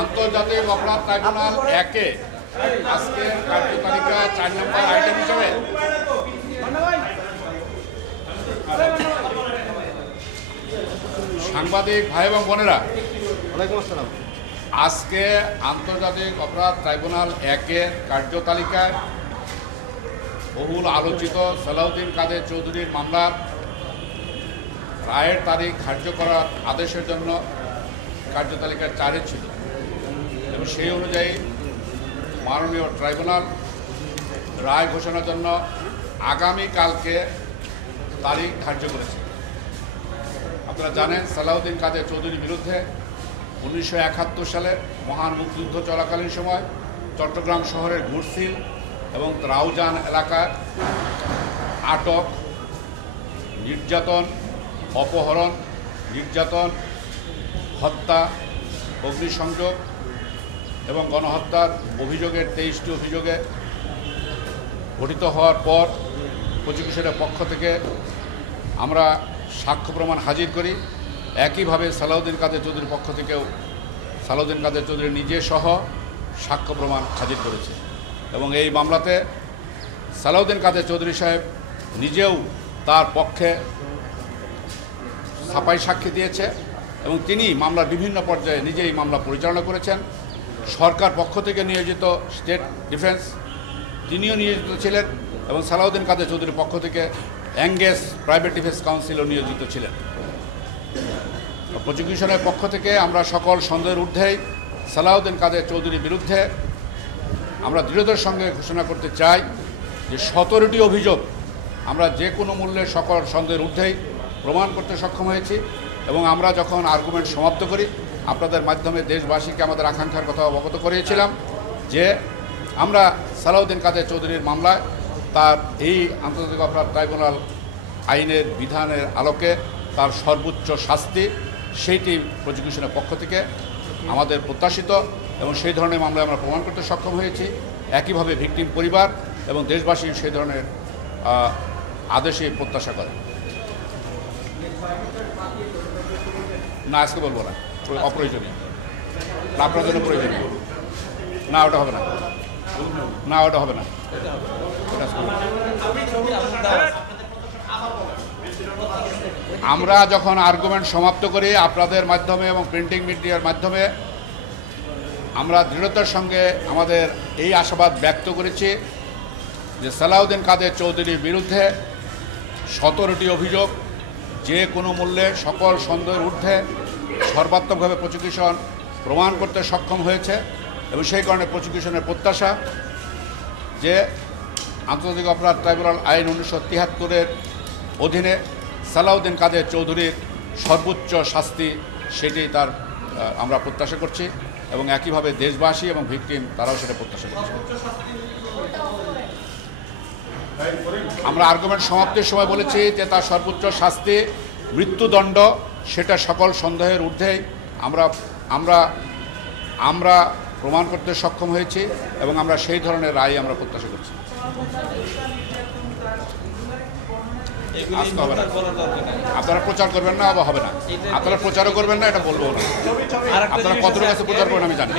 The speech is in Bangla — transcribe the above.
আন্তর্জাতিক অপরাধ ট্রাইব্যুনাল একে আজকের কার্যতালিকা ৪ নম্বর আইটেম হিসেবে সাংবাদিক ভাই এবং বোনেরা, আজকে আন্তর্জাতিক অপরাধ ট্রাইব্যুনাল একের কার্যতালিকায় বহুল আলোচিত সালাউদ্দিন কাদের চৌধুরীর মামলার রায়ের তারিখ ধার্য করার আদেশের জন্য কার্যতালিকার ৪-এ ছিল এবং সেই অনুযায়ী মাননীয় ট্রাইব্যুনাল রায় ঘোষণার জন্য আগামীকালকে তারিখ ধার্য করেছে। আপনারা জানেন, সালাউদ্দিন কাদের চৌধুরীর বিরুদ্ধে 1971 সালে মহান মুক্তিযুদ্ধ চলাকালীন সময় চট্টগ্রাম শহরের ঘুরসিল এবং রাউজান এলাকার আটক, নির্যাতন, অপহরণ, নির্যাতন, হত্যা, অগ্নিসংযোগ এবং গণহত্যার অভিযোগের 23টি অভিযোগে গঠিত হওয়ার পর প্রসিকিউশনের পক্ষ থেকে আমরা সাক্ষ্য প্রমাণ হাজির করি। একইভাবে সালাউদ্দিন কাদের চৌধুরীর পক্ষ থেকেও সালাউদ্দিন কাদের চৌধুরী নিজে সহ সাক্ষ্য প্রমাণ হাজির করেছে এবং এই মামলাতে সালাউদ্দিন কাদের চৌধুরী সাহেব নিজেও তার পক্ষে ছাপাই সাক্ষী দিয়েছে এবং তিনি মামলার বিভিন্ন পর্যায়ে নিজেই মামলা পরিচালনা করেছেন। সরকার পক্ষ থেকে নিয়োজিত স্টেট ডিফেন্স তিনিও নিয়োজিত ছিলেন এবং সালাউদ্দিন কাদের চৌধুরীর পক্ষ থেকে এঙ্গেজ প্রাইভেট ডিফেন্স কাউন্সিলও নিয়োজিত ছিলেন। প্রসিকিউশনের পক্ষ থেকে আমরা সকল সন্দেহের ঊর্ধ্বেই সালাউদ্দিন কাদের চৌধুরীর বিরুদ্ধে আমরা দৃঢ়তার সঙ্গে ঘোষণা করতে চাই যে 17টি অভিযোগ আমরা যে কোনো মূল্যে সকল সন্দেহের ঊর্ধ্বেই প্রমাণ করতে সক্ষম হয়েছি এবং আমরা যখন আর্গুমেন্ট সমাপ্ত করি আপনাদের মাধ্যমে দেশবাসীকে আমাদের আকাঙ্ক্ষার কথা অবগত করিয়েছিলাম যে আমরা সালাউদ্দিন কাদের চৌধুরীর মামলায় তার এই আন্তর্জাতিক অপরাধ ট্রাইব্যুনাল আইনের বিধানের আলোকে তার সর্বোচ্চ শাস্তি সেইটি প্রসিকিউশনের পক্ষ থেকে আমাদের প্রত্যাশিত এবং সেই ধরনের মামলায় আমরা প্রমাণ করতে সক্ষম হয়েছি। একইভাবে ভিকটিম পরিবার এবং দেশবাসী সেই ধরনের আদেশে প্রত্যাশা করে। না, আজকে বলবো না, অপ্রয়োজনীয়, আপনার জন্য প্রয়োজনীয় না, ওটা হবে না, না ওটা হবে না। আমরা যখন আর্গুমেন্ট সমাপ্ত করি আপনাদের মাধ্যমে এবং প্রিন্টিং মিডিয়ার মাধ্যমে আমরা দৃঢ়তার সঙ্গে আমাদের এই আশাবাদ ব্যক্ত করেছি যে সালাউদ্দিন কাদের চৌধুরীর বিরুদ্ধে 17টি অভিযোগ যে কোনো মূল্যে সকল সন্দেহের ঊর্ধ্বে সর্বাত্মকভাবে প্রসিকিউশন প্রমাণ করতে সক্ষম হয়েছে এবং সেই কারণে প্রসিকিউশনের প্রত্যাশা যে আন্তর্জাতিক অপরাধ ট্রাইব্যুনাল আইন 1973-এর অধীনে সালাউদ্দিন কাদের চৌধুরীর সর্বোচ্চ শাস্তি সেটি তার আমরা প্রত্যাশা করছি এবং একইভাবে দেশবাসী এবং ভিকটিম তারাও সেটা প্রত্যাশা করছে। আমরা আর্গুমেন্ট সমাপ্তির সময় বলেছি যে তার সর্বোচ্চ শাস্তি মৃত্যুদণ্ড, সেটা সকল সন্দেহের ঊর্ধ্বেই আমরা প্রমাণ করতে সক্ষম হয়েছি এবং আমরা সেই ধরনের রায় আমরা প্রত্যাশা করছি। আপনারা প্রচার করবেন না বা হবে না, আপনারা প্রচারও করবেন না, এটা বলবো না। আপনারা কতটুকু কাছে প্রচার করবেন আমি জানি।